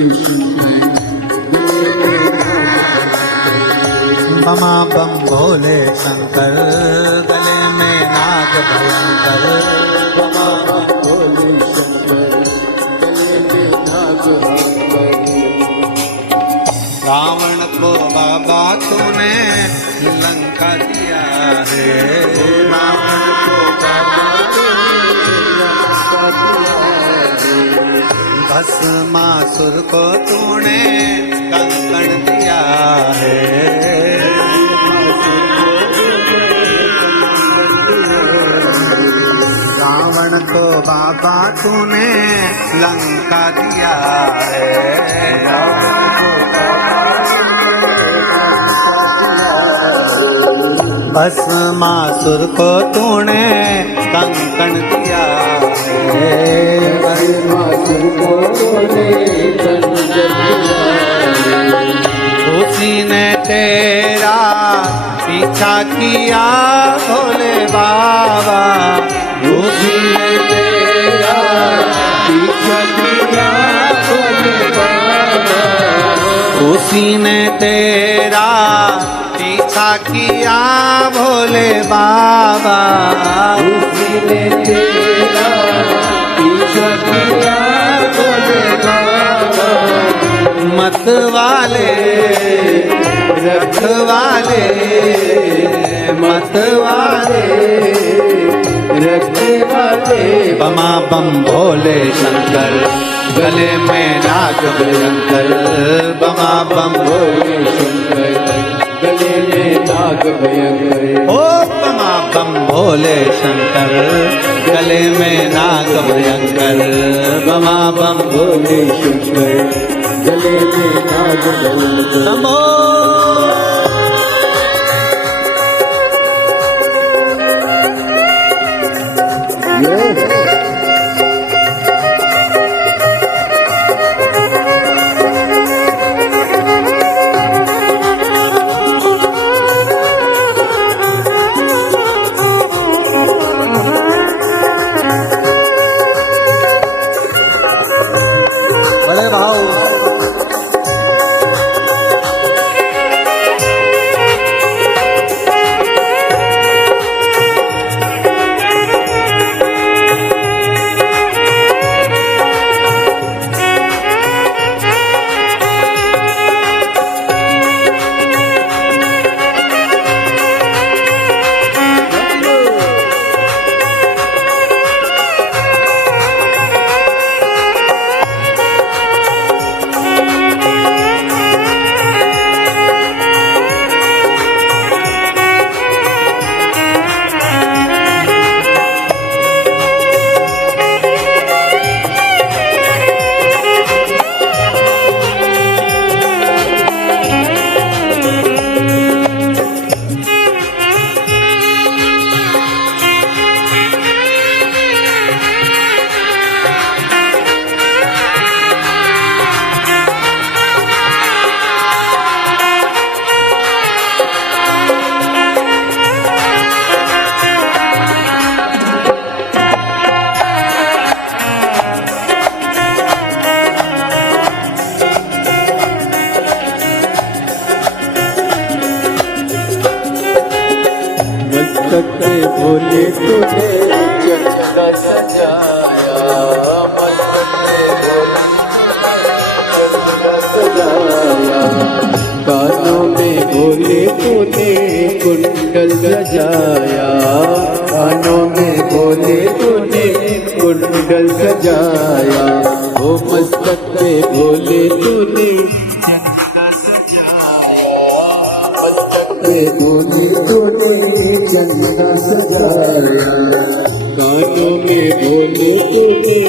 बमा बम भोले शंकर गले में नाग भयंकर बमा बम भोले शंकर गले में नाग भयंकर। रावण को बाबा तूने लंका दिया है रावण को बाबा तूने लंका दिया है भस्मासुर को तूने कंकण दिया है रावण को बाबा तूने लंका दिया है भस्मासुर को तूने कंकण दिया है भस्मासुर को तूने कंकण दिया है उसी ने तेरा पीछा किया भोले बाबा उसी ने तेरा पीछा किया भोले बाबा उसी ने तेरा पीछा किया भोले बाबा उसी ने तेरा पीछा किया भोले बाबा मत वाले रखवाले मत वाले रखवाले बमा बम भोले शंकर गले में नाग भयंकर बमा बम भोले शंकर गले में नाग भयंकर ओ बमा बम भोले शंकर गले में नाग भयंकर बमा बम भोले शंकर गले में नाग भयंकर नमो बड़े भाव सकते भोले तूने चंदा सजाया मस्तके भोले चंदा सजाया कानों में भोले तूने कुंडल सजाया कानों में भोले तूने कुंडल सजाया ओ मस्तक पे भोले तूने चंदा सजाया मस्तक पे भोले तूने चंदा सजाया कानों में भोले तूने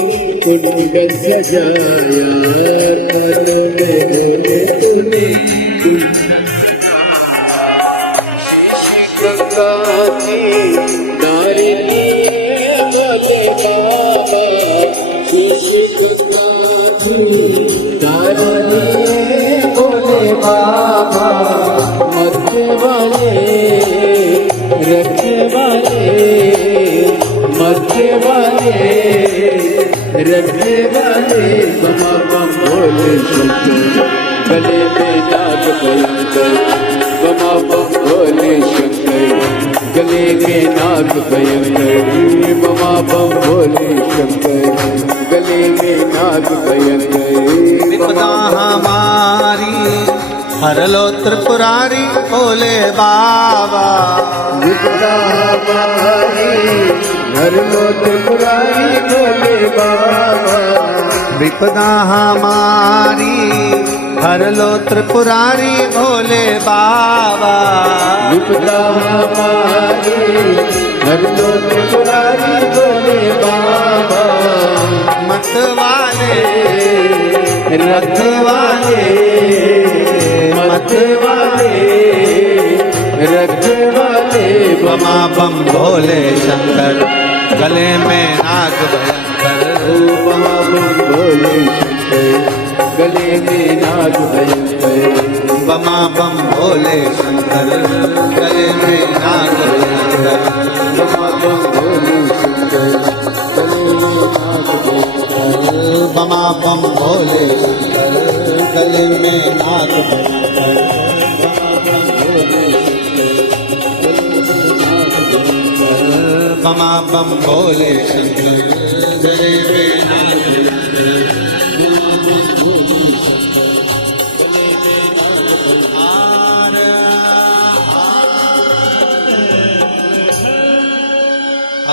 कुंडल सजाया कानों में भोले तूने गंगा जी नारी लिए भोले बाबा शीश गंगा तारा दिए भोले बाबा मरने वाले रखने वाले मरने वाले रखने वाले बमा बम भोले शंकर गले में नाग भयंकर बमा बम भोले शंकर गले में नाग भयंकर बमा बम भोले शंकर गले में नाग भयंकर विपदा हमारी हर लो त्रिपुरारी भोले बाबा विपदा हमारी हर लो त्रिपुरारी भोले बाबा विपदा हमारी हर लो त्रिपुरारी भोले बाबा विपदा हमारी हर लो त्रिपुरारी भोले बाबा मत वाले रथ वाले मत वाले रथ वाले बमा बम भोले शंकर गले में नाग भयंकर बमा बम भोले शंकर गले में नाग भयंकर बमा बम भोले शंकर गले में नाग भयंकर बमा बम भोले शंकर गले में नाग भयंकर बमा बम भोले शंकर गले में नाग भयंकर बमा बम भोले शंकर गले में नाग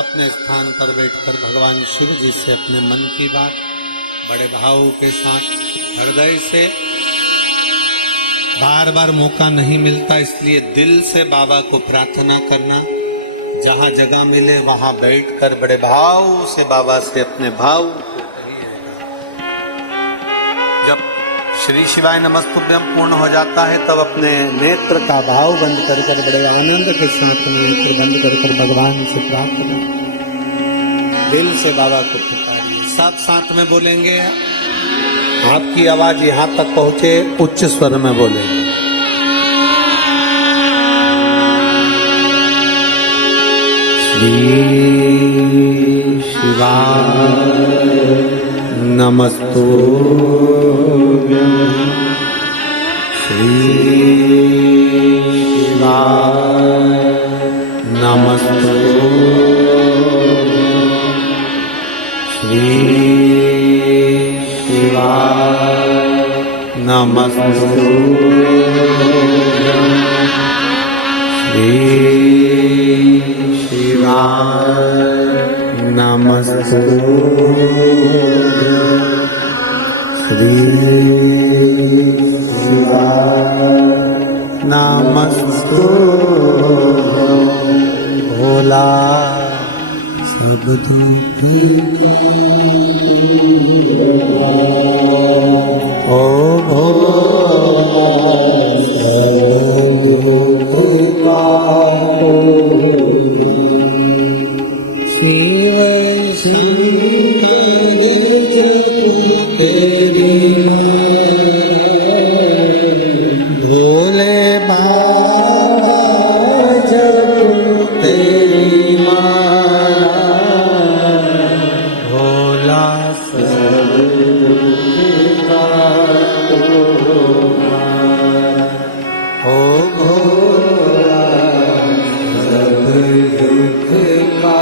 अपने स्थान पर बैठकर भगवान शिव जी से अपने मन की बात बड़े भाव के साथ हृदय से, बार बार मौका नहीं मिलता इसलिए दिल से बाबा को प्रार्थना करना, जहाँ जगह मिले वहाँ बैठकर बड़े भाव से बाबा से अपने भाव। जब श्री शिवाय नमस्तुभ्यम पूर्ण हो जाता है तब अपने नेत्र का भाव बंद कर बड़े आनंद के साथ नेत्र बंद कर भगवान से प्रार्थना, दिल से बाबा को पुकारिए। सब साथ में बोलेंगे, आपकी आवाज यहाँ तक पहुँचे उच्च स्वर में बोलेंगे। श्री शिवाय नमस्तुभ्यं श्री शिवाय नमस्तुभ्यं श्री शिवाय नमस्तुभ्यं श्री शिवाय नमस्तुभ्यं श्री शिवाय नमस्तुभ्यं भोला सब दुख ओ भोला सब दुख शिव शिव तेरी भोले बाबा जब तेरी माला भोला सब दुख ओ भोला सब दुख का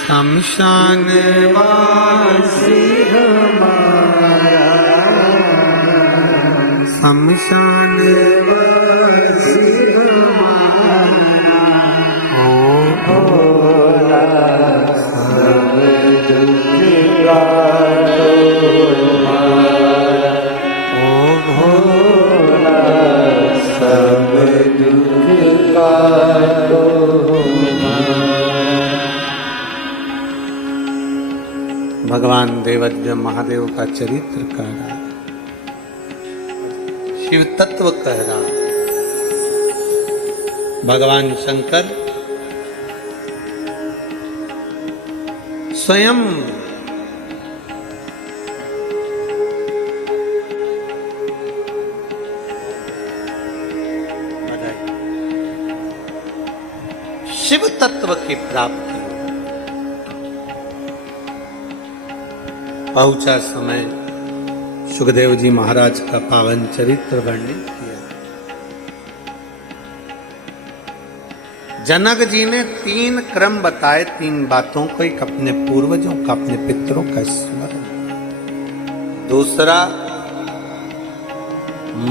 शमशान वासी हमारा शमशान वासी हमारा ओ भोला सब दुख ओ भोला सब दुख का भगवान देवद्य महादेव का चरित्र कह रहा है, शिव तत्व कह रहा है। भगवान शंकर स्वयं शिव तत्व की प्राप्ति पहुंचा समय सुखदेव जी महाराज का पावन चरित्र वर्णित किया। जनक जी ने 3 क्रम बताए, 3 बातों को, एक अपने पूर्वजों का, अपने पितरों का स्मरण, दूसरा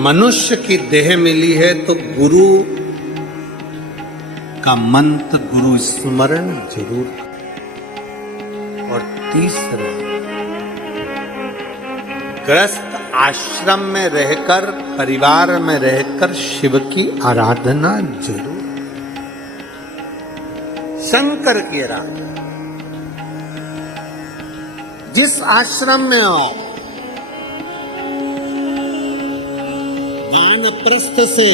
मनुष्य की देह मिली है तो गुरु का मंत्र, गुरु स्मरण जरूर, और तीसरा ग्रस्त आश्रम में रहकर, परिवार में रहकर शिव की आराधना जरूर, शंकर की आराधना। जिस आश्रम में हो, वानप्रस्थ से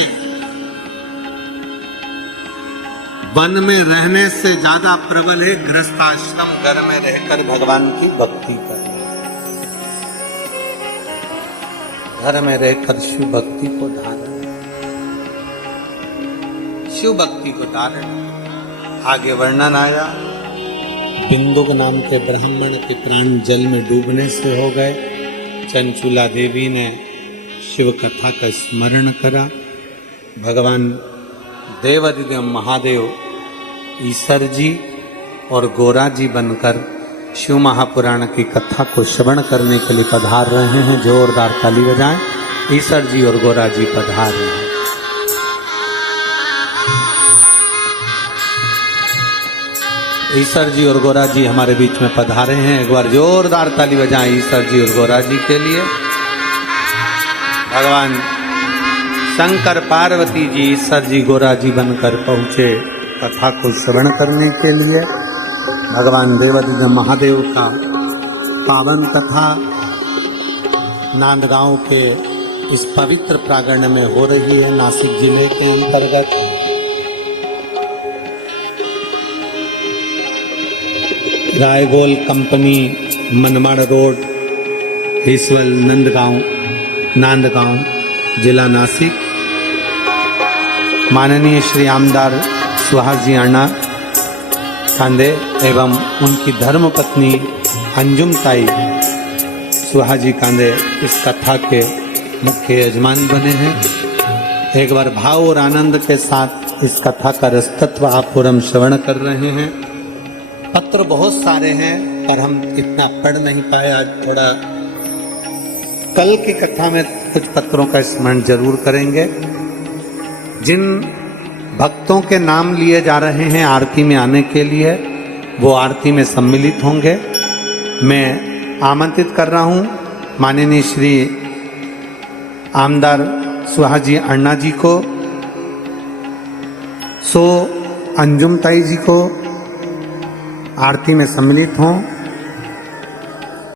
वन में रहने से ज्यादा प्रबल है गृहस्थ आश्रम, घर में रहकर भगवान की भक्ति करना। घर में रहकर शिव भक्ति को धारण, शिव भक्ति को धारण। आगे वर्णन आया, बिंदुक नाम के ब्राह्मण के प्राण जल में डूबने से हो गए। चंचुला देवी ने शिव कथा का स्मरण करा। भगवान देवादिदेव महादेव ईश्वर जी और गोरा जी बनकर शिव महापुराण की कथा को श्रवण करने के लिए पधार रहे हैं। जोरदार ताली बजाएं, ईश्वर जी और गोरा जी पधार रहे हैं। ईश्वर जी और गोरा जी हमारे बीच में पधारे हैं। एक बार जोरदार ताली बजाएं ईश्वर जी और गोरा जी के लिए। भगवान शंकर पार्वती जी ईश्वर जी गोरा जी बनकर पहुंचे कथा को श्रवण करने के लिए। भगवान देवादिदेव महादेव का पावन कथा नांदगांव के इस पवित्र प्रांगण में हो रही है। नासिक जिले के अंतर्गत रायगोल कंपनी, मनमाड़ रोड, हिसवल, नांदगांव, जिला नासिक। माननीय श्री आमदार सुहास जी अन्ना कांदे एवं उनकी धर्मपत्नी अंजुम ताई सुहास जी कांदे इस कथा के मुख्य यजमान बने हैं। एक बार भाव और आनंद के साथ इस कथा का रसतत्व आप पूरम श्रवण कर रहे हैं। पत्र बहुत सारे हैं पर हम इतना पढ़ नहीं पाए। आज थोड़ा कल की कथा में कुछ पत्रों का स्मरण जरूर करेंगे। जिन भक्तों के नाम लिए जा रहे हैं आरती में आने के लिए, वो आरती में सम्मिलित होंगे। मैं आमंत्रित कर रहा हूं माननीय श्री आमदार सुहास जी अन्ना जी को, अंजुम ताई जी को आरती में सम्मिलित हों।